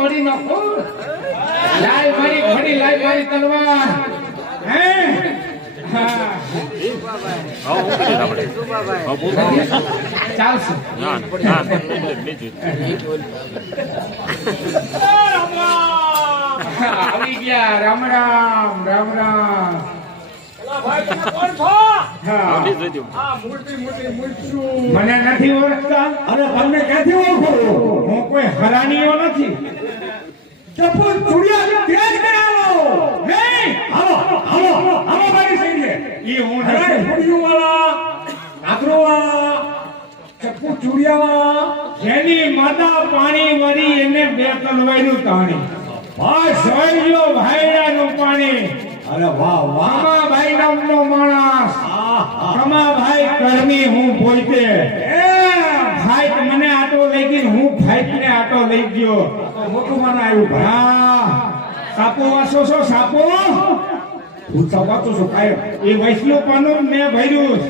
નાખો તોડી નાખો લાય મારી ઘડી લાલ મારી તલવાર. હે? ચાલશે. આવી ગયા. રામ રામ રામ રામ. મને નથી ઓળખતા. અને તમને ક્યાંથી ઓળખો? હું કોઈ હરાણીઓ નથી. ચપ્પુ ચુડિયા તેજ કરાવો નહીં. હાલો હાલો હાલો મારી સૈન્ય ઈ હું અરે નથી. વાળા નાગરો વાળા ચપ્પુ ચુડિયા જેની માતા પાણી વરી એને બે તલવાયનું તાણી. ભાઈ સળિયો ભાઈડાનું પાણી. અરે વાહ વાહ. કમાભાઈ નામનો માણસ. આહા. કમાભાઈ કરમી હું પોતે ફાઈટ મને આટો લઈ ગઈ હું ફાઈટ ને આટો લઈ ગયો. મોટું મને આવ્યું ભા સાપો વાસો છો સાપો? હું ચવાતો છું કાયમ એ વૈષ્ણવ પાનું મેં ભર્યું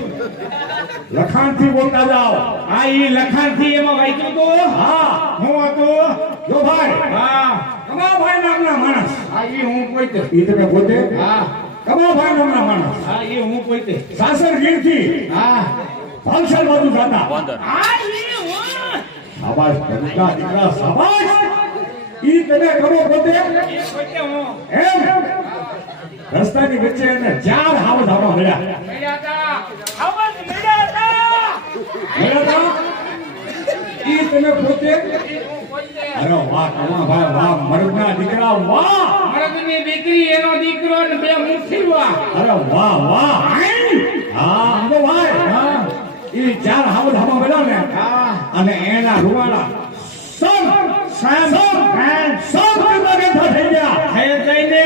લખાણથી બોલતા જાઓ. હા એ લખાણથી એમાં વાંચ્યું તો. હા. હું હતો. જો ભાઈ. હા. કમાભાઈ નામના માણસ. આ ઈ હું પોતે એ તમે પોતે? હા. કમાભાઈ નામના માણસ. હા ઈ હું પોતે સાસર ગીરથી. હા. ભાવશાળ બાજુ જાતા. આ ઈ હું. શાબાશ ભગતા દીકરા શાબાશ. ઈ તને ખબર પોતે. ઈ પોતે હું. એમ. રસ્તાની વચ્ચે એને ચાર હાવ ધામા મળ્યા. મળ્યા હતા હાવ મળ્યા હતા મળ્યા હતા ઈ ઈ હું પોતે? અરે વાહ કમા ભાઈ વાહ મર્દના દીકરા વાહ! મરદની દીકરી એનો દીકરો ને બે મુઠ્ઠીવા અરે વાહ વાહ! હા અંબો ભાઈ. હા એ ચાર હાવલ ધાવા બેલા ને. હા. અને એના રૂવાડા સમ સમ સમ બેઠા થઈ ગયા. હે જઈને.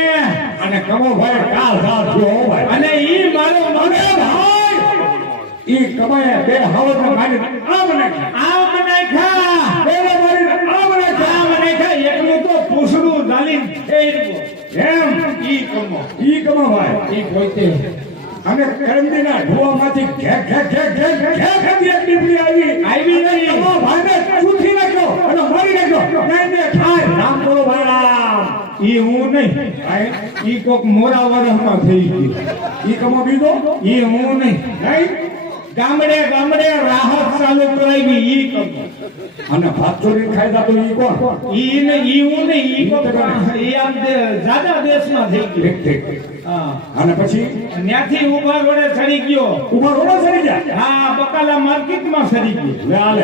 અને કમો ભાઈ કાલ રાત જો ભાઈ. અને ઈ મારો અને ભાઈ! ઈ કમાય બે હાવત મારી આમ નાખ્યા આમ એમ? ઈ કમો. ઈ કમો ભાઈ. ઈ પોતે અને કરંદીના ઢોવામાંથી ઘે ઘે ઘે ઘે ઘે ઘે એક ડીપડી આવી. આવી નહીં. કમો ભાઈને ચૂથી નાખ્યો અને મારી નાખ્યો. નહીં ને ખાય રામ બોલો ભાઈ રામ. ઈ હું નહીં. ભાઈ ઈ કોક મોરા વરહમાં થઈ ગઈ ઈ કમો બીજો? ઈ હું નહીં. નહીં? ગામડે ગામડે રાહત ચાલુ કરાવી ઈ કમો અને ભાત ચોરી તો ઈ કોણ? ઈ ને ઈ હું ને ઈ કોક ઈ આમ દે- જાડા દેશમાં થઈ ઠીક ઠીક. હા. અને પછી? ન્યાથી ઊભા વડે ચડી ગયો. ઊભા રોડો ચડી જાય હા બકાલા માર્કેટમાં સડી ગયો. લે આલે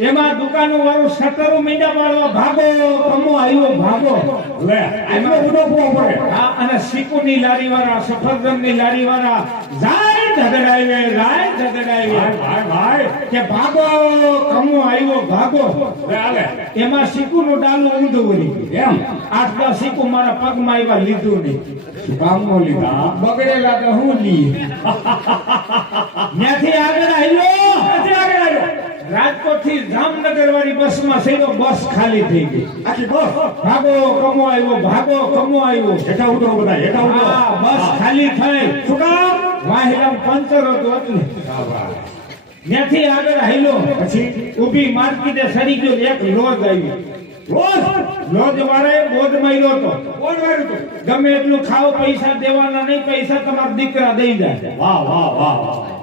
એમાં દુકાનો વાળો શટરો મીંડા પાડવા ભાગો કમો આવ્યો ભાગો. લે એમાં ઉડો પડે. હા અને સિકુની લારી વાળા સફરજનની લારી વાળા જાય ભાઈ ભાઈ કે ભાગો કમો આવ્યો ભાગો. એમાં સિકુનું ડાલું ઊંધું વળી. એમ? દસ મારા પગમાં આવ્યા લીધું નહીં. લીધા? બગડેલા તો હું લઈએ ત્યાંથી આગળ આવ્યો. ત્યાંથી આગળ આવ્યો. રાજકોટથી જામનગર વાળી બસમાં સેવો બસ ખાલી થઈ ગઈ. આખી બસ? ભાગો કમો આવ્યો ભાગો કમો આવ્યો. હેઠા ઉઠો બધા હેઠા ઉઠો બસ ખાલી થઈ. શું કામ? વાહેરામ પંચર હતું એટલે ત્યાંથી આગળ હાલ્યો. પછી ઊભી માર્કેટે સરી ગયો, એક લોજ આવ્યો. રોજ લોજ? વાળાએ બોધ માર્યો હતો. બોધ માર્યું ગમે એટલું ખાવ પૈસા દેવાના નહીં, પૈસા તમારા દીકરા દઈ જાય. વાહ વાહ વાહ વાહ.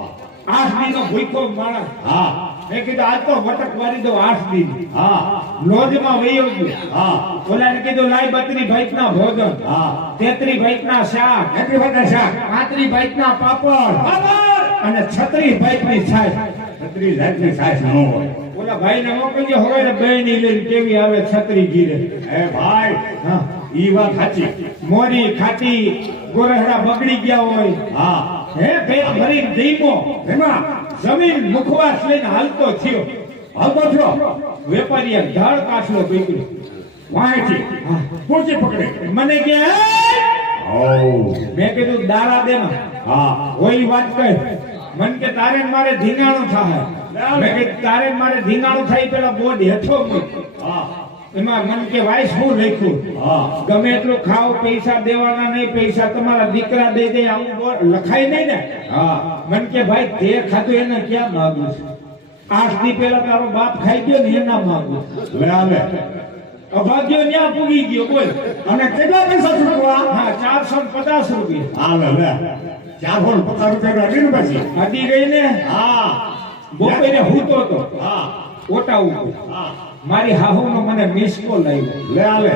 આઠ દિન નો ભૂખો માણસ. હા. મેં કીધું આજ તો વટક મારી દો આઠ દિન. હા. લોજમાં વહી ગયો હા. ઓલાને કીધું લાઈ બત્રી ભાઈક ના ભોજન. હા. તેત્રી ભાઈક ના શાક. એટલી બધા શાક. પાંત્રી ભાઈક ના પાપડ! અને છત્રી ભાઈકની છાશ. છત્રીસ જાતની સાસ ન હોય. ઓલા ભાઈ ને મોકલજો હવે ને બે ની લઈને કેવી આવે છત્રી ગીરે એ ભાઈ હા. ઈ વાત સાચી. મોરી ખાટી ગોરહડા બગડી ગયા હોય. હા. હે પેટ ભરી દીપો એમાં જમીન મુખવાસ લઈને હાલતો થયો. હાલતો થયો. વેપારીએ ઢાળ કાચલો પકડ્યો વાંચી પૂરતી પકડે. મને કે મેં કીધું દારા દે હા. કોઈ વાત કહે મન કે તારે મારે ધીંગાણું થાય. મેં કીધું તારે મારે ધીંગાણું થાય પેલા બોડ હેઠો મૂક. હા. એમાં મન કે ભાઈ શું લખ્યું? હા. ગમે એટલું ખાઓ પૈસા દેવાના નહીં પૈસા તમારા દીકરા દે દે આવું લખાય નહીં ને? હા. મન કે ભાઈ તે ખાધું એને ક્યાં માગું છે? આઠ દી પહેલા તારો બાપ ખાઈ ગયો ને એના માગું બરાબર. અભાગ્યો ન્યા પૂગી ગયો બોલ. અને કેટલા પૈસા હા ચારસો ને પચાસ રૂપિયા. લે ચારસો ને પચાસ રૂપિયા પછી આડી ગઈ ને હા. હૂતો તો. હા. ઓટા ઉપર હા. મારી હાહુનો મને મિસ કોલ આવ્યો લે આલે.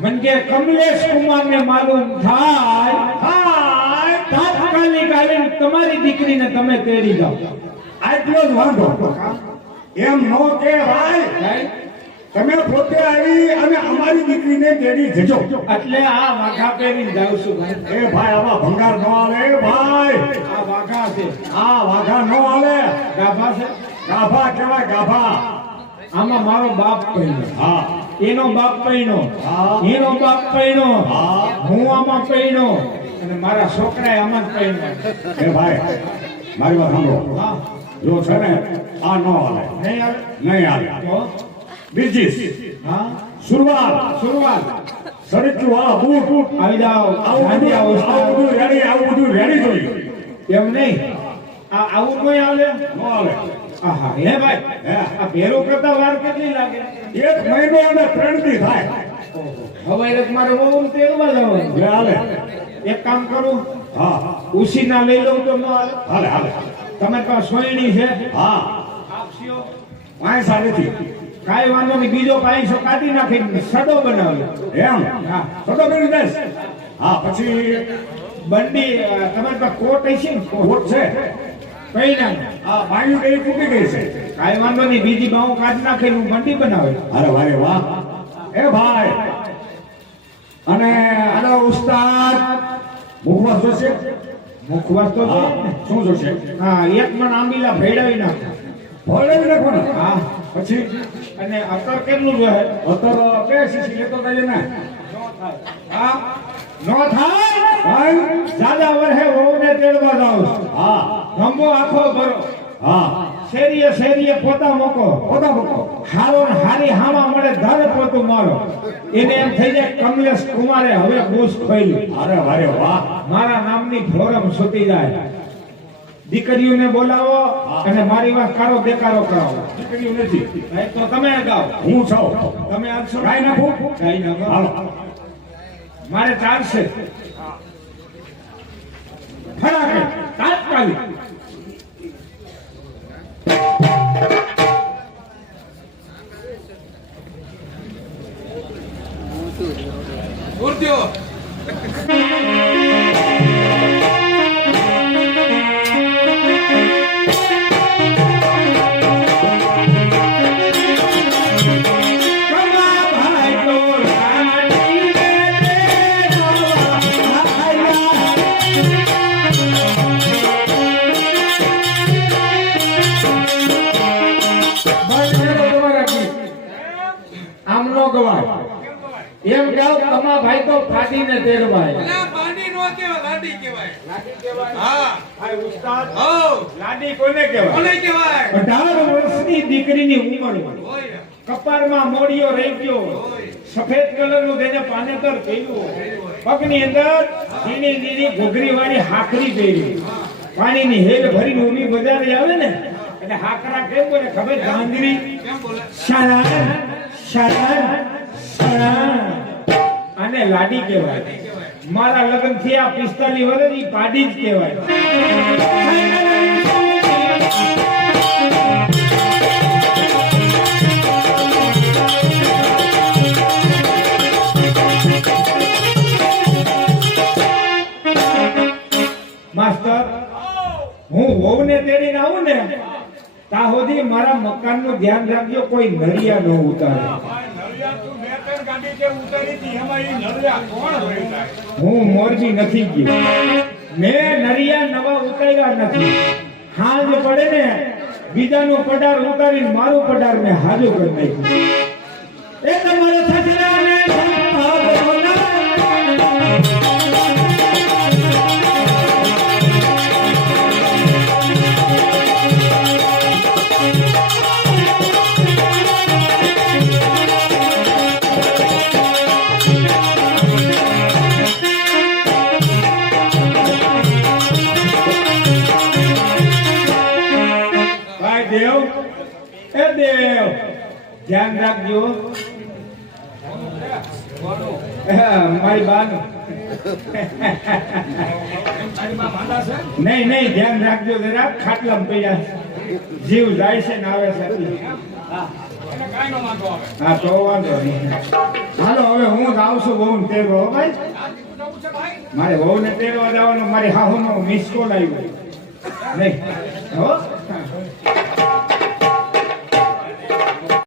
મન કે કમલેશ કુમાર ને માલુમ થાય. હાય તાત્કાલિક આવીને તમારી દીકરીને તમે તેડી જાઓ. આટલો જ વાંધો. એમ નો કે ભાઈ તમે પોતે આવી અને અમારી દીકરીને તેડી જજો. એટલે આ વાઘા પહેરી જાઉં છું ભાઈ. એ ભાઈ આવા ભંગાર નો આવે ભાઈ. આ વાઘા છે. આ વાઘા નો આવે ગાભા છે. ગાભા કેવાય ગાભા. આમાં મારો બાપ પહેલો હા. એનો બાપ પહેલો હા. એનો બાપ પહેલો હા. હું આમાં પહેલો અને મારા છોકરાએ આમાં પહેલો એ ભાઈ મારી વાત સાંભળો. હા. જો છે ને આ ન હાલે. નહીં હાલે? નહીં હાલે. તો? બીજી હા? શરૂઆત. શરૂઆત. સડકી વાળા બૂટ. આવી જાઓ. આવું આવું. બધું રેડી આવું બધું રેડી જોઈએ એમ નહીં. આ આવું કોઈ આવે ન આલે આહા. હે ભાઈ હે. આ ભેરો કરતા વાર કેટલી લાગે? એક મહિનો અને ત્રણ દી થાય હવે એક મારે બહુ તેડવા જવાનું. લે આલે એક કામ કરું. હા. ઉસીના લઈ લઉં તો ન હાલે. હાલે હાલે. તમે તો સોયણી છે. હા. આપશો? પાંચ સાડેથી કાંઈ વાંધો નહીં. બીજો પાંચસો કાઢી નાખી સડો બનાવ્યો એમ? હા. સડો કરી દઈશ. હા પછી બંડી તમારી પાસે કોટ છે ને? કોટ છે. કઈ ના આ બાયું કઈ ફૂટી ગઈ છે. કાંઈ વાંધો નહીં બીજી બાઉ કાચ નાખી હું મંડી બનાવે અરે વારે વાહ. એ ભાઈ. અને અરે ઉસ્તાદ મુખવાસ જોશે? મુખવાસ તો. શું જોશે? હા એક મણ આંબીલા ભેડાવી નાખે. ભોળવી નાખો ને હા પછી? અને અત્તર કેટલું જોહે અત્યારે બે સીસી લેતો જઈએ ને. હા નો થાય? ભાઈ દાદા વર્ષે વહુને તેડવા છું. હા. ધંબો આખો ભરો હા. શેરીએ શેરીએ પોતા મૂકો. પોતા મૂકો. હારો હારી હામા મળે ધારે પોતું મારો. એને એમ થઈ જાય કમલેશ કુમારે હવે બૂસ ખોઈલી અરે વારે વાહ. મારા નામની ફોરમ સુતી જાય. દીકરીઓને બોલાવો અને મારી વાત કારો બેકારો કરાવો દીકરીઓ નથી. તો તમે ગાઓ. હું છો. તમે આવશો ગાઈ નાખું ગાઈ નાખો મારે ચાલશે ફટાકે કમા તમા ભાઈ તો ફાટીને ના, બાંડી નો કહેવાય, લાડી કહેવાય. લાડી કહેવાય હા. ભાઈ ઉસ્તાદ. લાડી કોને કહેવાય કોને કહેવાય? અઢાર વર્ષની દીકરીની ઉંમર હોય. કપાળમાં મોડિયો રહી ગયો સફેદ કલરનું તેને પાનેતર પહેર્યું પગની અંદર ઝીણી ઝીણી ઘઘરી વાળી હાકરી પહેરી પાણીની હેલ ભરીને ઊભી બજારે આવે ને એટલે હાકરા કેમ બોલે ખબર ગાંધરી શાળા બોલે? આને લાડી કહેવાય. મારા લગ્ન થયા પિસ્તાલીસ વર્ષ ઈ પાડી જ કહેવાય. માસ્ટર હું વહુને તેડીને આવું ને, ત્યાં સુધી મારા મકાનનું ધ્યાન રાખજો, કોઈ નરિયા ન ઉતારે. હું મોરજી નથી ગયો. મેં નરિયા નવા ઉતાર્યા નથી. હાજ પડે ને, બીજાનું પડાર ઉતારી મારો પડાર મેં હાજો કરી નાખ્યો. એ તમારે સસરાને એ દેવ, ધ્યાન રાખજો. મારી બાન. નહીં નહીં, ધ્યાન રાખજો જરા. ખાટલામાં પડ્યા. જીવ જાય છે ને આવે છે. નો હા, તો વાંધો નહીં. હાલો, હવે હું જ આવશું બહુ ને હો ભાઈ. મારે બહુ ને તેરવા જવાનું, મારી હાહુનો મિસ કોલ આવ્યો. નહીં, હો?